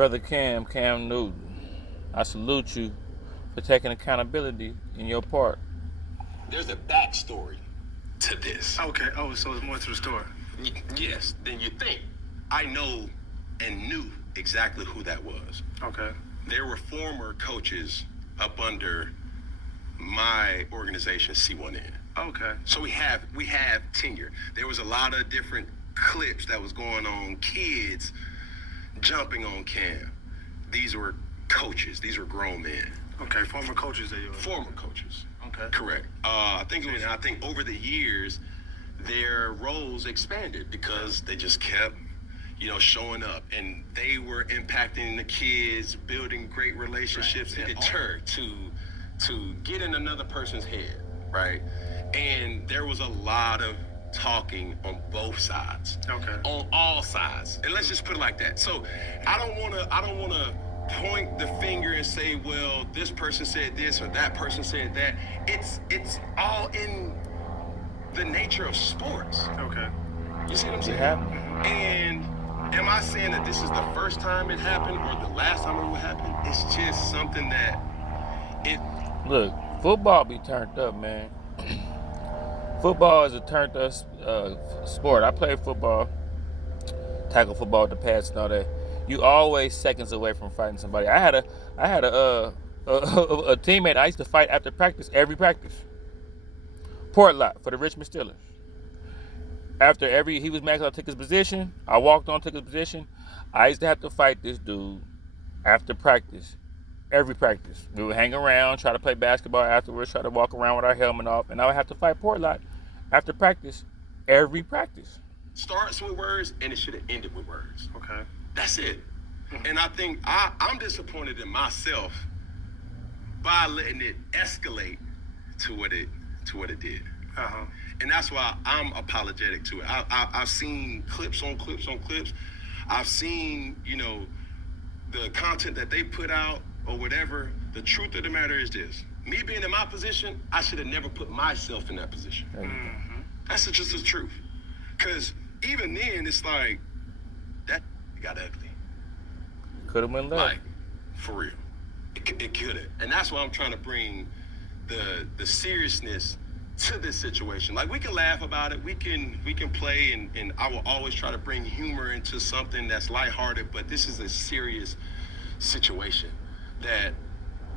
Brother Cam Newton, I salute you for taking accountability in your part. There's a backstory to this. Okay. Oh, so it's more to the story. Yes, than you think. I know and knew exactly who that was. Okay. There were former coaches up under my organization, C1N. Okay. So we have tenure. There was a lot of different clips that was going on, kids jumping on Cam. These were coaches. These were grown men. Okay. Former coaches that you were. Former coaches. Okay. Correct. I think over the years, their roles expanded because they just kept, showing up, and they were impacting the kids, building great relationships, and deter to get in another person's head, right? And there was a lot of talking on both sides. Okay. On all sides. And let's just put it like that. So I don't wanna point the finger and say, well, this person said this or that person said that. It's all in the nature of sports. Okay. You see what I'm saying? Yeah. And am I saying that this is the first time it happened or the last time it will happen? It's just something that Look, football be turned up, man. Football is a turned up sport. I played football, tackle football with the pads and all that. You always seconds away from fighting somebody. I had a teammate I used to fight after practice, every practice. Port lot for the Richmond Steelers. After he was mad because I took his position, I walked on, took his position. I used to have to fight this dude after practice. Every practice. We would hang around, try to play basketball afterwards, try to walk around with our helmet off, and I would have to fight Port lot after practice, every practice. Starts with words and it should have ended with words. Okay. That's it. And I think I'm disappointed in myself by letting it escalate to what it did. Uh-huh. And that's why I'm apologetic to it. I've seen clips on clips on clips. I've seen, the content that they put out or whatever. The truth of the matter is this. Me being in my position, I should have never put myself in that position. Mm-hmm. That's just the truth. Because even then, it's like, that got ugly. Could have went left. Like, for real. It could have. And that's why I'm trying to bring the seriousness to this situation. Like, we can laugh about it, we can play, and I will always try to bring humor into something that's lighthearted, but this is a serious situation that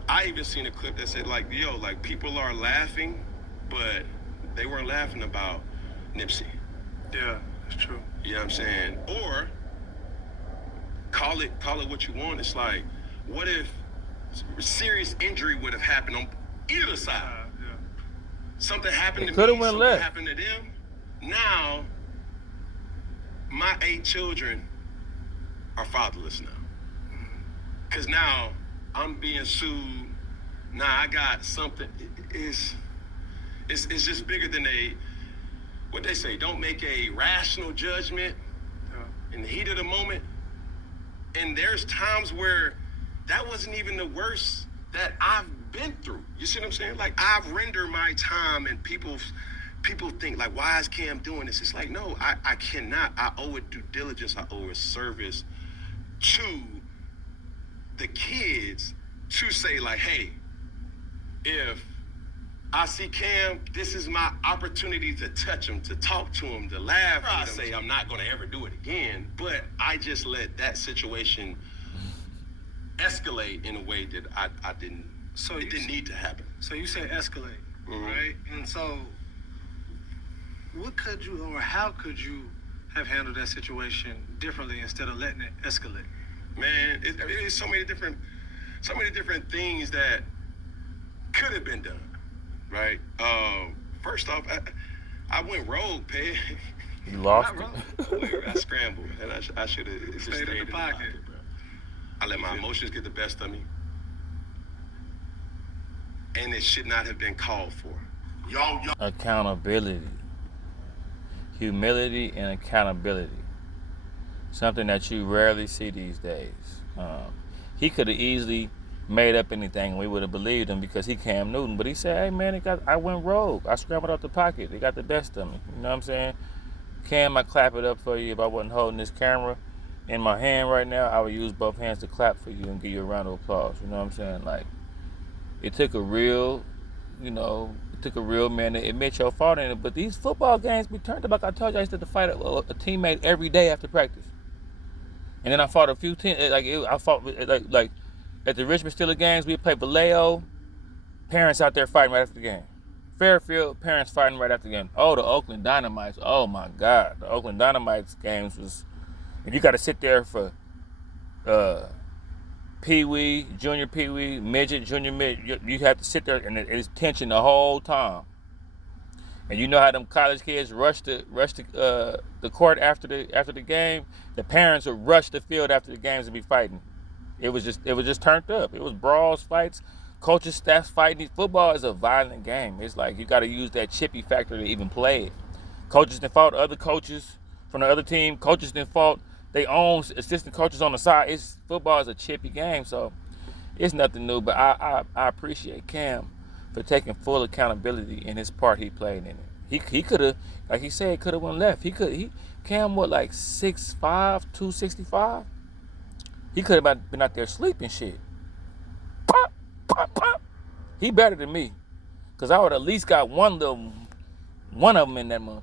I even seen a clip that said, like, people are laughing, but they weren't laughing about Nipsey. Yeah, that's true. You know what I'm saying? Or call it what you want. It's like, what if serious injury would have happened on either side? Yeah. Something happened to me, coulda went something left. happened to them. Now, my 8 children are fatherless now. Because now I'm being sued. Now I got something. It's just bigger than what they say, don't make a rational judgment in the heat of the moment. And there's times where that wasn't even the worst that I've been through. You see what I'm saying? Like, I've rendered my time, and people think, like, why is Cam doing this? It's like, no, I cannot. I owe it due diligence. I owe it service to the kids to say, like, hey, if I see Cam, this is my opportunity to touch him, to talk to him, to laugh. I say I'm not going to ever do it again, but I just let that situation escalate in a way that I didn't. So it didn't need to happen. So you said escalate, Mm-hmm. right? And so, what could you, or how could you have handled that situation differently instead of letting it escalate? Man, it's so many different things that could have been done, right? First off, I went rogue, Pay. You lost it. I scrambled, and I should have just stayed in the pocket, bro. I let my emotions get the best of me, and it should not have been called for. Y'all. Accountability. Humility and accountability. Something that you rarely see these days. He could have easily made up anything and we would have believed him because he Cam Newton. But he said, hey, man, I went rogue. I scrambled out the pocket. They got the best of me. You know what I'm saying? Cam, I clap it up for you if I wasn't holding this camera. in my hand right now, I would use both hands to clap for you and give you a round of applause. You know what I'm saying? Like, it took a real, it took a real man to admit your fault in it. But these football games be turned up. Like I told you, I used to fight a teammate every day after practice. And then I fought a few teams. I fought like at the Richmond Steelers games. We played Vallejo. Parents out there fighting right after the game. Fairfield, parents fighting right after the game. Oh, the Oakland Dynamites. Oh my God, the Oakland Dynamites games was. And you got to sit there for Pee-wee, junior Pee-wee, midget, junior mid. You have to sit there and it's tension the whole time. And you know how them college kids rush the court after the game. The parents would rush the field after the games and be fighting. It was just turned up. It was brawls, fights, coaches, staffs fighting. Football is a violent game. It's like you got to use that chippy factor to even play it. Coaches then fought other coaches from the other team. Coaches then fought they own assistant coaches on the side. Football is a chippy game, so it's nothing new. But I appreciate Cam for taking full accountability in his part he played in it. He could have, like he said, could have went left. Cam what, like 6'5", 265? He could have been out there sleeping shit. Pop, pop, pop. He better than me, cause I would at least got one of them in that month.